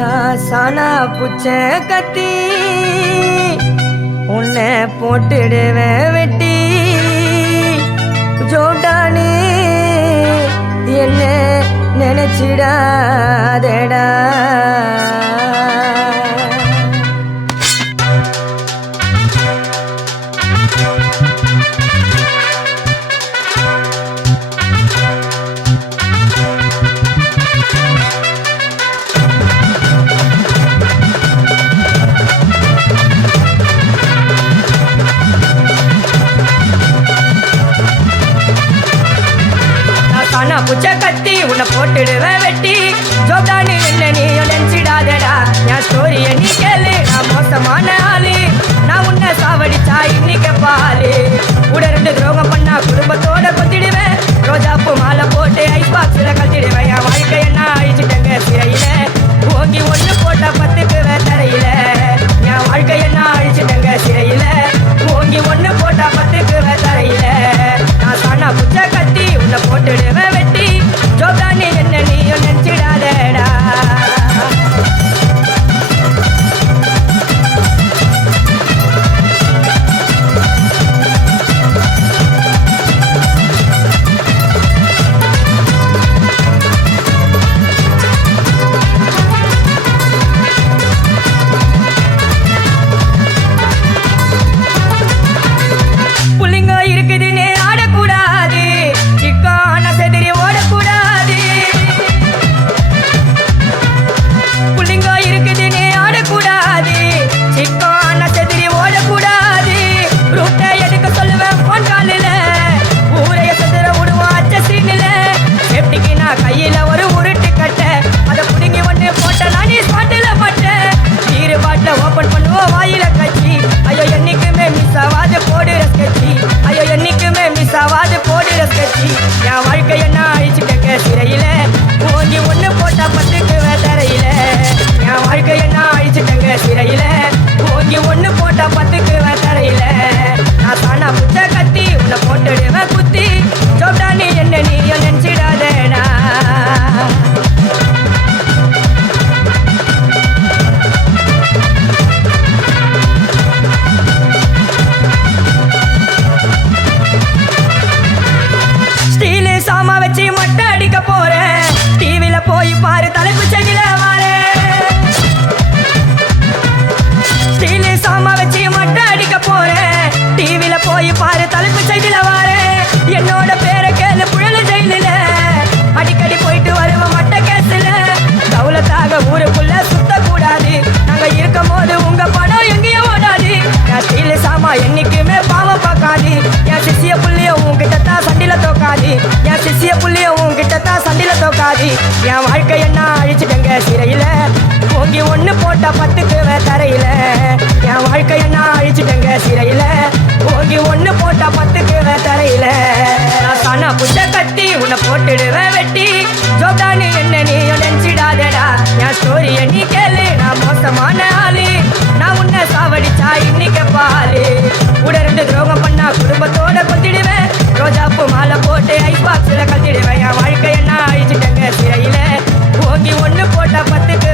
நான் சானா புச்ச கத்தி உன்னை போட்டுடுவேன் வெட்டி ஜோடானே என்ன நினைச்சிடாதடா. புச்ச கத்தி உன்னை போட்டுடுவேன் வெட்டி ஜோதானு என்ன நீ நினைச்சிடாதடா. என் ஸ்டோரிய நீ கேளு, நான் மோசமான ஆளு. நான் உன்னை சாவடிச்சா இன்னைக்கு பாலு கூட 2 துரோகம் பண்ணா குடும்பத்தோட கொத்திடுவேன். ரோஜாப்பூ மாலை போட்டு ஐஸ் பாக்ஸ்ல கட்டிடுவேன். என் வாழ்க்கை என்ன அழிச்சிட்டங்க சிறையில ஓங்கி 1 போட்டா 10க்கு தரையில. என் வாழ்க்கை என்ன அழிச்சிட்டங்க சிறையில ஓங்கி 1 போட்டா 10க்கு தரையில. நான் சானா புச்ச கத்தி உன்னை போட்டுடுவேன் வெட்டி ஜோதானி என்ன நீயும் நினைச்சிடாதடா. புள்ளிங்க இருக்குதுன்னு ஆடக்கூடாது, சிக்கான செதிரி ஓடக்கூடாது. புள்ளிங்க இருக்குதுன்னு ஆடக்கூடாது, சிக்கான செதிரி ஓடக்கூடாது. ரூட்டை எடுக்க சொல்லுவேன் போன் காலில், ஊரைய செதுற விடுவான் அச்ச சீனில். சேஃப்டிக்கு நான் கையில் ஒரு உருட்டு கட்ட, அதை புடுங்கி 1 போட்ட நானே ஸ்பாட்டில் பட்டேன். நீரு பாட்டில் ஓப்பன் பண்ணுவோம் வாயில கட்சி. ஐயோ என்னைக்குமே மிஸ் ஆகாது போடுற ஸ்கெட்சி. ஐயோ என்னைக்குமே மிஸ் ஆகாது போடுற ஸ்கெட்சி. என் வாழ்க்கை என்ன அழிச்சிட்டங்க சிறையில ஓங்கி 1 போட்டா 10க்கு தரையில. என் வாழ்க்கை என்ன அழிச்சிட்டங்க சிறையில ஓங்கி 1 போட்டா 10க்கு தரையில. நான் சானா புச்ச கத்தி உன்னை போட்டுடுவேன் குத்தி ஜோப்டானி என்ன நீயும் நினைச்சிடாதடா. ஸ்டீலு சாமா வச்சு மொட்டை அடிக்க போறேன், டிவில போய் பாரு தலைப்பு செடியில வாரேன். ஸ்டீலு சாமா வச்சு மொட்டை அடிக்க போறேன், டிவில போய் பாரு தலைப்பு செடியில வாரேன். என்னோட பேரை கேளு புழல ஜெயிலில, அடிக்கடி போயிட்டு வருவோம் மட்ட கேஸ்ல. தௌலத்தாக ஊருக்குள்ள சுத்தக்கூடாது, நாங்க இருக்கும் போது உங்க படம் எங்கேயோ ஓடாது. என் ஸ்டீலு சாமா என்னைக்குமே பாவம் பார்க்காது, என் சிசிய புள்ளிய உன்கிட்ட தான் சண்டில தோக்காது. என் சிசிய புள்ளிய உன்கிட்ட தான் சண்டில தோக்காது. என் வாழ்க்கை என்ன அழிச்சிட்டங்க சிறையில ஓங்கி 1 போட்டா 10க்கு தரையில. என் வாழ்க்கை என்ன அழிச்சிட்டங்க சிறையில ஓங்கி 1 போட்டா 10க்கு தரையில. நான் சானா புச்ச கத்தி உன்னை போட்டுடுவேன் வெட்டி ஜோப்டானு என்ன நீயும் நினைச்சிடாதடா. என் ஸ்டோரிய நீ கேளு, நான் மோசமான ஆளு. நான் உன்னை சாவடிச்சா இன்னைக்கு பாலு கூட 2 துரோகம் பண்ணா குடும்பத்தோட கொத்திடுவேன். ரோஜாப்பூ மாலை போட்டு ஐஸ் பாக்ஸ்ல கட்டிடுவேன். என் வாழ்க்கை என்ன அழிச்சிட்டங்க சிறையில ஓங்கி 1 போட்டா 10க்கு